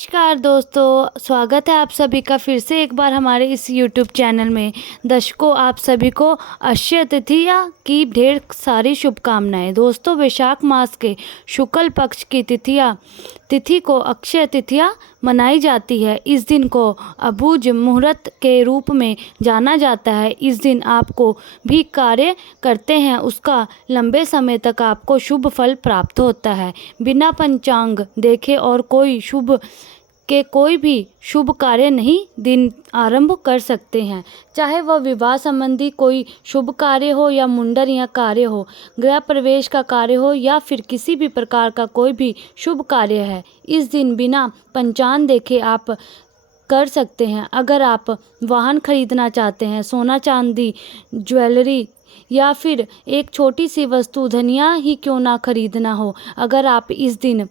नमस्कार दोस्तों, स्वागत है आप सभी का फिर से एक बार हमारे इस यूट्यूब चैनल में। दर्शकों, आप सभी को अक्षय तृतीया की ढेर सारी शुभकामनाएं। दोस्तों, वैशाख मास के शुक्ल पक्ष की तिथि को अक्षय तृतीया मनाई जाती है। इस दिन को अबूझ मुहूर्त के रूप में जाना जाता है। इस दिन आपको भी कार्य करते हैं उसका लंबे समय तक आपको शुभ फल प्राप्त होता है। बिना पंचांग देखे और कोई भी शुभ कार्य नहीं दिन आरंभ कर सकते हैं, चाहे वह विवाह संबंधी कोई शुभ कार्य हो या मुंडन या कार्य हो, गृह प्रवेश का कार्य हो या फिर किसी भी प्रकार का कोई भी शुभ कार्य है। इस दिन बिना पंचांग देखे आप कर सकते हैं। अगर आप वाहन खरीदना चाहते हैं, सोना चांदी, ज्वेलरी या फिर एक छोटी सी वस्तु धनिया ही क्यों ना खरीदना हो, अगर आप इस दिन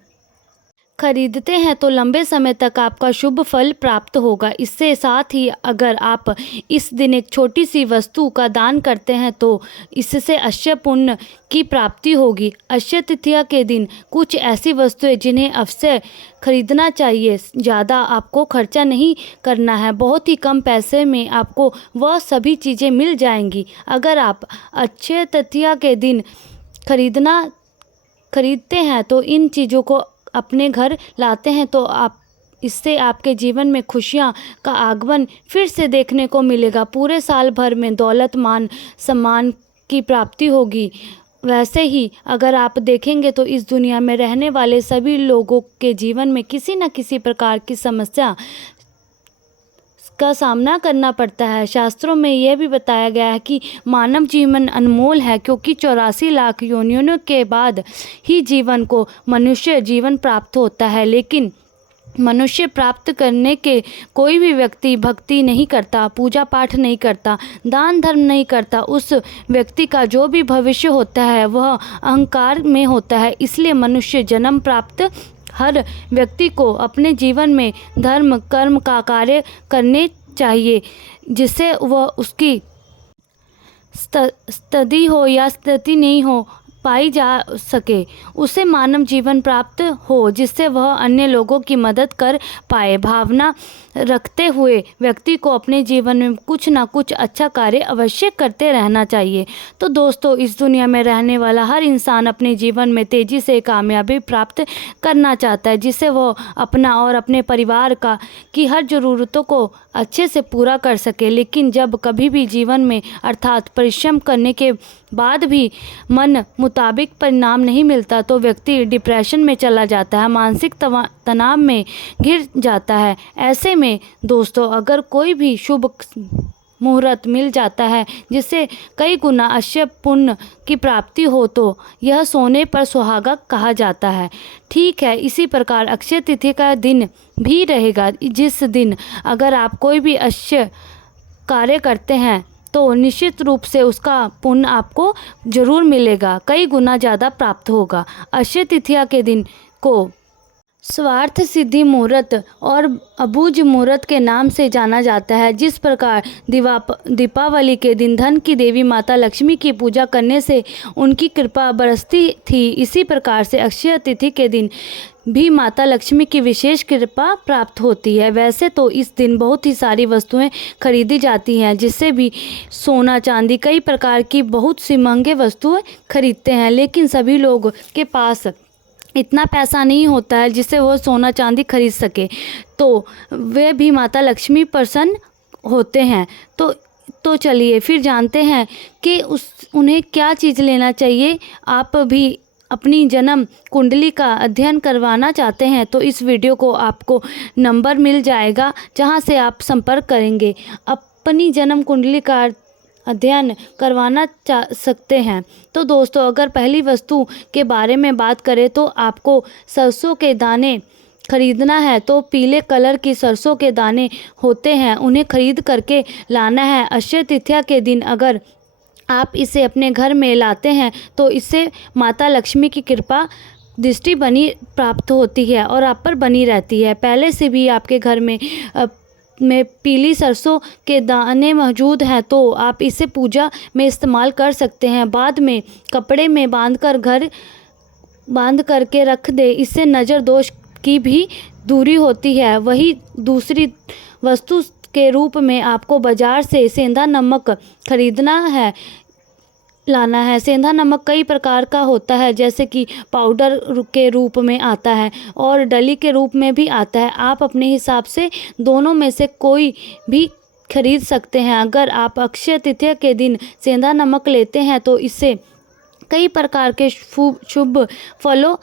खरीदते हैं तो लंबे समय तक आपका शुभ फल प्राप्त होगा। इससे साथ ही अगर आप इस दिन एक छोटी सी वस्तु का दान करते हैं तो इससे अक्षय पुण्य की प्राप्ति होगी। अक्षय तृतीया के दिन कुछ ऐसी वस्तुएं जिन्हें अवश्य खरीदना चाहिए। ज़्यादा आपको खर्चा नहीं करना है, बहुत ही कम पैसे में आपको वह सभी चीज़ें मिल जाएंगी। अगर आप अक्षय तृतीया के दिन खरीदते हैं तो इन चीज़ों को अपने घर लाते हैं तो इससे आपके जीवन में खुशियां का आगमन फिर से देखने को मिलेगा। पूरे साल भर में दौलत, मान सम्मान की प्राप्ति होगी। वैसे ही अगर आप देखेंगे तो इस दुनिया में रहने वाले सभी लोगों के जीवन में किसी न किसी प्रकार की समस्या का सामना करना पड़ता है। शास्त्रों में यह भी बताया गया है कि मानव जीवन अनमोल है, क्योंकि 84 लाख योनियों के बाद ही जीवन को मनुष्य जीवन प्राप्त होता है। लेकिन मनुष्य प्राप्त करने के कोई भी व्यक्ति भक्ति नहीं करता, पूजा पाठ नहीं करता, दान धर्म नहीं करता, उस व्यक्ति का जो भी भविष्य होता है वह अहंकार में होता है। इसलिए मनुष्य जन्म प्राप्त हर व्यक्ति को अपने जीवन में धर्म कर्म का कार्य करने चाहिए, जिससे वह उसकी स्थिति हो या स्थिति नहीं हो पाई जा सके, उसे मानव जीवन प्राप्त हो, जिससे वह अन्य लोगों की मदद कर पाए। भावना रखते हुए व्यक्ति को अपने जीवन में कुछ ना कुछ अच्छा कार्य अवश्य करते रहना चाहिए। तो दोस्तों, इस दुनिया में रहने वाला हर इंसान अपने जीवन में तेज़ी से कामयाबी प्राप्त करना चाहता है, जिससे वह अपना और अपने परिवार की हर ज़रूरतों को अच्छे से पूरा कर सके। लेकिन जब कभी भी जीवन में अर्थात परिश्रम करने के बाद भी मन मुताबिक परिणाम नहीं मिलता तो व्यक्ति डिप्रेशन में चला जाता है, मानसिक तनाव में घिर जाता है। ऐसे में दोस्तों, अगर कोई भी शुभ मुहूर्त मिल जाता है जिससे कई गुना अक्षय पुण्य की प्राप्ति हो तो यह सोने पर सुहागा कहा जाता है। ठीक है, इसी प्रकार अक्षय तिथि का दिन भी रहेगा, जिस दिन अगर आप कोई भी अक्षय कार्य करते हैं तो निश्चित रूप से उसका पुण्य आपको जरूर मिलेगा, कई गुना ज़्यादा प्राप्त होगा। अक्षय तृतीया के दिन को स्वार्थ सिद्धि मुहूर्त और अबूझ मुहूर्त के नाम से जाना जाता है। जिस प्रकार दीपावली के दिन धन की देवी माता लक्ष्मी की पूजा करने से उनकी कृपा बरसती थी, इसी प्रकार से अक्षय तिथि के दिन भी माता लक्ष्मी की विशेष कृपा प्राप्त होती है। वैसे तो इस दिन बहुत ही सारी वस्तुएं खरीदी जाती हैं, जिससे भी सोना चांदी कई प्रकार की बहुत सी महंगे वस्तुएं खरीदते हैं, लेकिन सभी लोग के पास इतना पैसा नहीं होता है जिससे वो सोना चांदी खरीद सके, तो वे भी माता लक्ष्मी प्रसन्न होते हैं। तो चलिए फिर जानते हैं कि उन्हें क्या चीज़ लेना चाहिए। आप भी अपनी जन्म कुंडली का अध्ययन करवाना चाहते हैं तो इस वीडियो को आपको नंबर मिल जाएगा, जहां से आप संपर्क करेंगे, अपनी जन्म कुंडली का अध्ययन करवाना चाह सकते हैं। तो दोस्तों, अगर पहली वस्तु के बारे में बात करें तो आपको सरसों के दाने खरीदना है। तो पीले कलर की सरसों के दाने होते हैं, उन्हें खरीद करके लाना है। अक्षय तृतीया के दिन अगर आप इसे अपने घर में लाते हैं तो इससे माता लक्ष्मी की कृपा दृष्टि बनी प्राप्त होती है और आप पर बनी रहती है। पहले से भी आपके घर में पीली सरसों के दाने मौजूद हैं तो आप इसे पूजा में इस्तेमाल कर सकते हैं। बाद में कपड़े में बांध करके रख दे, इससे नज़र दोष की भी दूरी होती है, वही दूसरी वस्तु के रूप में आपको बाजार से सेंधा नमक खरीदना है, लाना है। सेंधा नमक कई प्रकार का होता है, जैसे कि पाउडर के रूप में आता है और डली के रूप में भी आता है। आप अपने हिसाब से दोनों में से कोई भी खरीद सकते हैं। अगर आप अक्षय तृतीया के दिन सेंधा नमक लेते हैं तो इससे कई प्रकार के शुभ फलों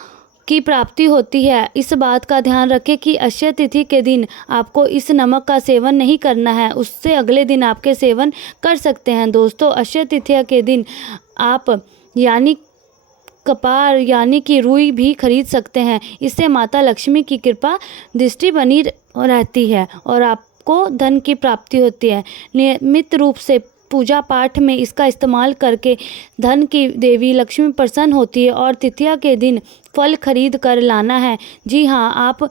की प्राप्ति होती है। इस बात का ध्यान रखें कि अक्षय तिथि के दिन आपको इस नमक का सेवन नहीं करना है, उससे अगले दिन आपके सेवन कर सकते हैं। दोस्तों, अक्षय तृतीया के दिन आप यानी कपार यानी कि रुई भी खरीद सकते हैं। इससे माता लक्ष्मी की कृपा दृष्टि बनी रहती है और आपको धन की प्राप्ति होती है। नियमित रूप से पूजा पाठ में इसका इस्तेमाल करके धन की देवी लक्ष्मी प्रसन्न होती है। और तृतीया के दिन फल खरीद कर लाना है। जी हाँ, आप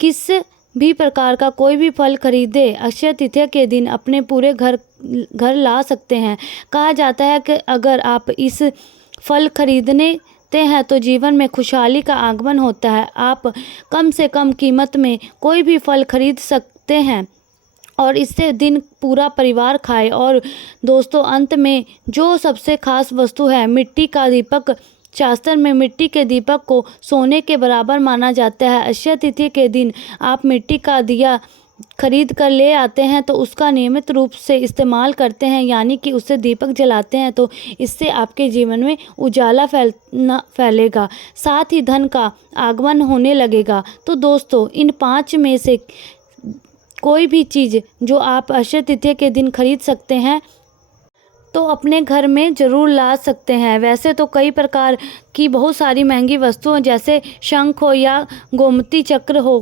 किस भी प्रकार का कोई भी फल खरीदे अक्षय तृतीया के दिन अपने पूरे घर ला सकते हैं। कहा जाता है कि अगर आप इस फल खरीदने हैं तो जीवन में खुशहाली का आगमन होता है। आप कम से कम कीमत में कोई भी फल खरीद सकते हैं और इससे दिन पूरा परिवार खाए। और दोस्तों, अंत में जो सबसे खास वस्तु है मिट्टी का दीपक। शास्त्र में मिट्टी के दीपक को सोने के बराबर माना जाता है। अक्षय तृतीया के दिन आप मिट्टी का दिया खरीद कर ले आते हैं तो उसका नियमित रूप से इस्तेमाल करते हैं, यानी कि उससे दीपक जलाते हैं, तो इससे आपके जीवन में उजाला फैलेगा, साथ ही धन का आगमन होने लगेगा। तो दोस्तों, इन 5 में से कोई भी चीज़ जो आप अक्षय तृतीया के दिन खरीद सकते हैं तो अपने घर में ज़रूर ला सकते हैं। वैसे तो कई प्रकार की बहुत सारी महंगी वस्तुएं जैसे शंख हो या गोमती चक्र हो,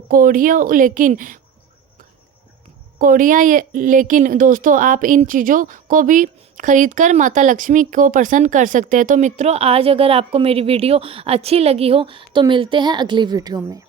कोड़ियाँ लेकिन दोस्तों, आप इन चीज़ों को भी खरीदकर माता लक्ष्मी को प्रसन्न कर सकते हैं। तो मित्रों, आज अगर आपको मेरी वीडियो अच्छी लगी हो तो मिलते हैं अगली वीडियो में।